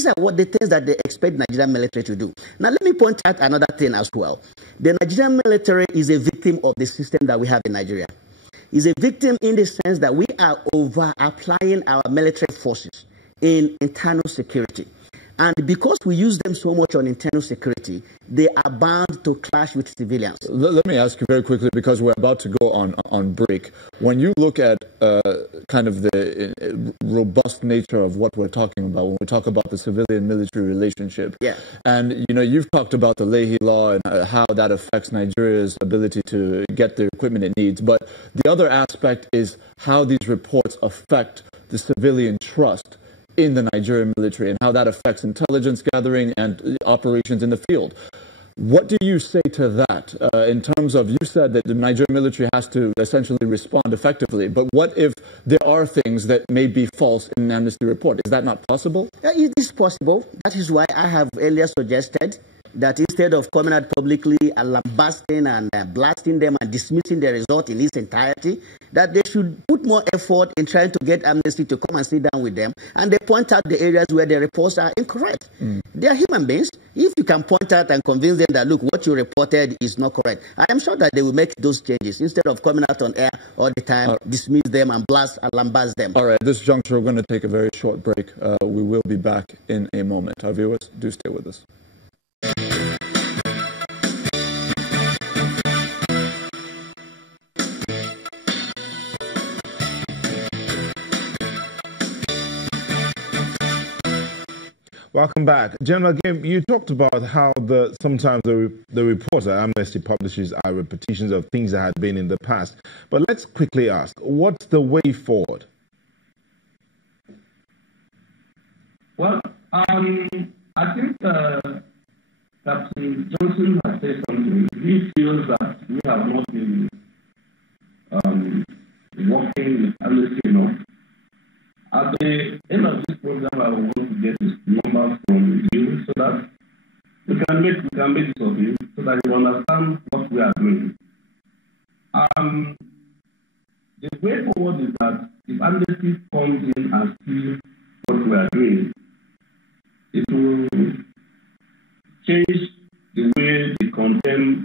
These are what the things that they expect Nigerian military to do. Now, let me point out another thing as well. The Nigerian military is a victim of the system that we have in Nigeria. Is a victim in the sense that we are over-applying our military forces in internal security. And because we use them so much on internal security, they are bound to clash with civilians. Let me ask you very quickly, because we're about to go on break. When you look at kind of the robust nature of what we're talking about, when we talk about the civilian-military relationship, and you've talked about the Leahy Law and how that affects Nigeria's ability to get the equipment it needs, but the other aspect is how these reports affect the civilian trust in the Nigerian military and how that affects intelligence gathering and operations in the field. What do you say to that in terms of, you said that the Nigerian military has to essentially respond effectively, but what if there are things that may be false in an Amnesty report? Is that not possible? It is possible. That is why I have earlier suggested that instead of coming out publicly and lambasting and blasting them and dismissing the result in its entirety, that they should put more effort in trying to get Amnesty to come and sit down with them, and they point out the areas where the reports are incorrect. They are human beings. If you can point out and convince them that, look, what you reported is not correct, I am sure that they will make those changes instead of coming out on air all the time, dismiss them and blast and lambast them. All right, at this juncture, we're going to take a very short break. We will be back in a moment. Our viewers, do stay with us. Welcome back. General Game, you talked about how sometimes the reports that Amnesty publishes are repetitions of things that had been in the past. But let's quickly ask, what's the way forward? Well, I think Captain Johnson has said something. He feels that we have not been working with Amnesty enough. At the end of this program, I want to get this number from you so that we can make this of you so that you understand what we are doing. The way forward is that if Amnesty comes in and sees what we are doing, it will change the way they contain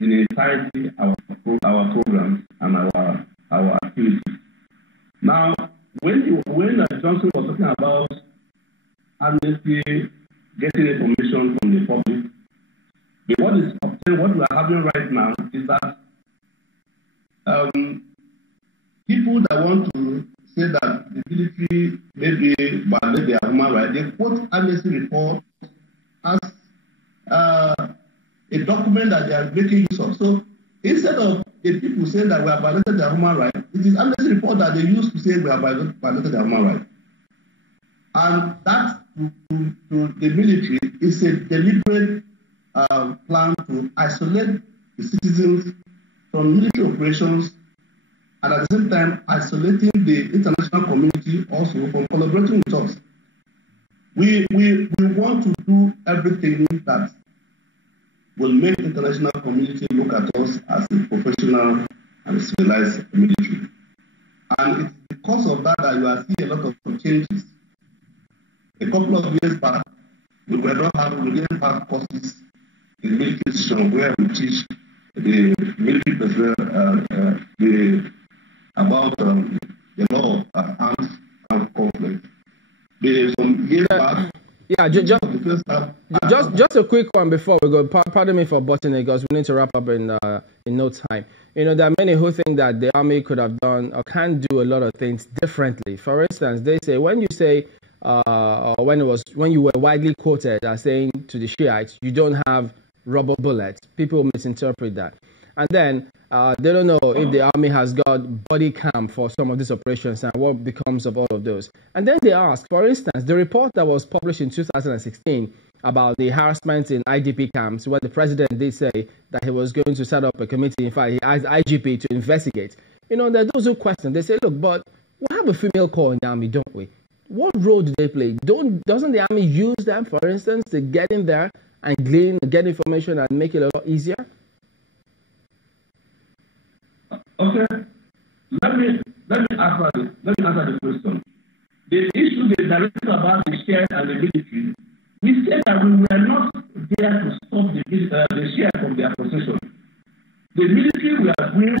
in entirety our programs and our activities. Now, when Johnson was talking about Amnesty getting information from the public, what we are having right now is that people that want to say that the military maybe violate their human rights, they quote Amnesty report as a document that they are making use of. So instead of the people saying that we have violated their human rights, it is Amnesty report that they use to say we have violated their human rights. And that, to the military, is a deliberate plan to isolate the citizens from military operations and at the same time isolating the international community also from collaborating with us. We want to do everything that will make the international community look at us as a professional and civilized military. And it's because of that that you are seeing a lot of changes. A couple of years back, we didn't have courses in military institution where we teach the military personnel about the law of armed conflict. Some years back, just a quick one before we go. Pardon me for butting it, because we need to wrap up in no time. There are many who think that the army could have done or can do a lot of things differently. For instance, they say when you were widely quoted as saying to the Shiites, you don't have rubber bullets. People misinterpret that, and then they don't know if the army has got body cam for some of these operations and what becomes of all of those. And then they ask, for instance, the report that was published in 2016 about the harassment in IDP camps, where the president did say that he was going to set up a committee. In fact, he asked IGP to investigate. There are those who question. They say, look, but we have a female corps in the army, don't we? What role do they play? Doesn't the army use them, for instance, to get in there and glean, get information and make it a lot easier? Okay, let me answer the question. the issue, the directive about the share and the military, we said that we were not there to stop the share from their possession. The military were going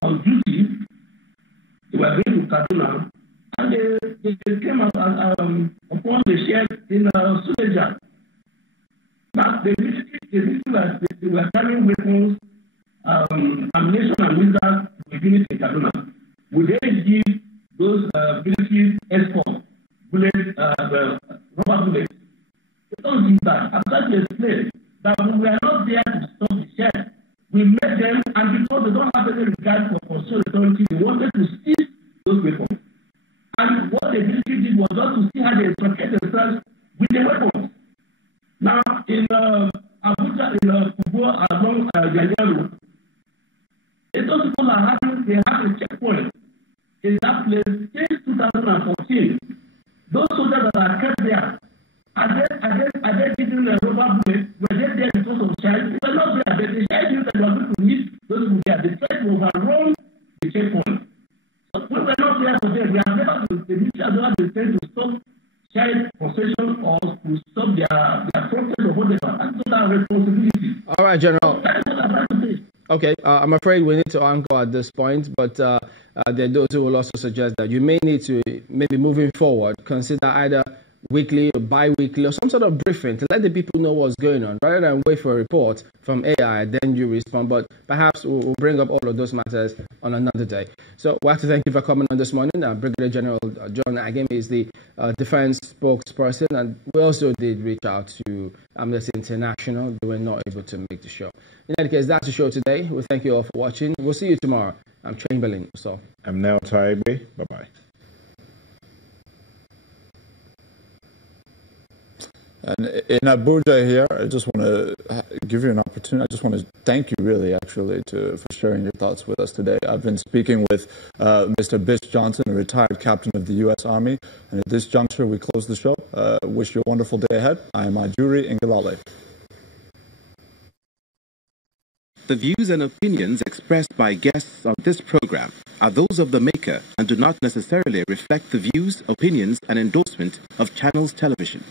on duty. They were going to Kaduna, and they came up upon the share in Suleja. Now, the military were carrying weapons, ammunition, and missiles to the unit in Kaduna. Would they give those military escorts bullets, rubber bullets? They don't do that. I'm trying to explain that we were not there to stop the share. We met them, and because they don't have any regard for constitutional authority, they wanted to seize those weapons. And what the military did was just to see how they protect themselves with the weapons. Now, in Abuja, in Kubo, along Yanyaro, those people they have a checkpoint in that place since 2014. Those soldiers that are kept there, are they giving a rubber bullet? Were they there because of child? They were not there. The child knew that they were going to meet those people there. They tried to overrun the checkpoint. So we were not there for them. We have never, the military has never been trained to stop child possession or to stop their process or whatever. That's not our responsibility. All right, General. That is what I'm trying to say. Okay, I'm afraid we need to anchor at this point, but there are those who will also suggest that you may need to, maybe moving forward, consider either weekly or bi-weekly or some sort of briefing to let the people know what's going on, rather than wait for a report from AI, then you respond. But perhaps we'll bring up all of those matters on another day. So we have to thank you for coming on this morning. Brigadier General John Agim is the defense spokesperson, and we also did reach out to Amnesty International. They were not able to make the show. In any case, that's the show today. We thank you all for watching. We'll see you tomorrow. I'm Chamberlain. So I'm Nel Taigbe. Bye-bye. And in Abuja here, I just want to give you an opportunity. I just want to thank you really, actually, for sharing your thoughts with us today. I've been speaking with Mr. Bish Johnson, a retired captain of the U.S. Army. And at this juncture, we close the show. Wish you a wonderful day ahead. I am Ajuri Ingilale. The views and opinions expressed by guests on this program are those of the maker and do not necessarily reflect the views, opinions, and endorsement of Channels Television.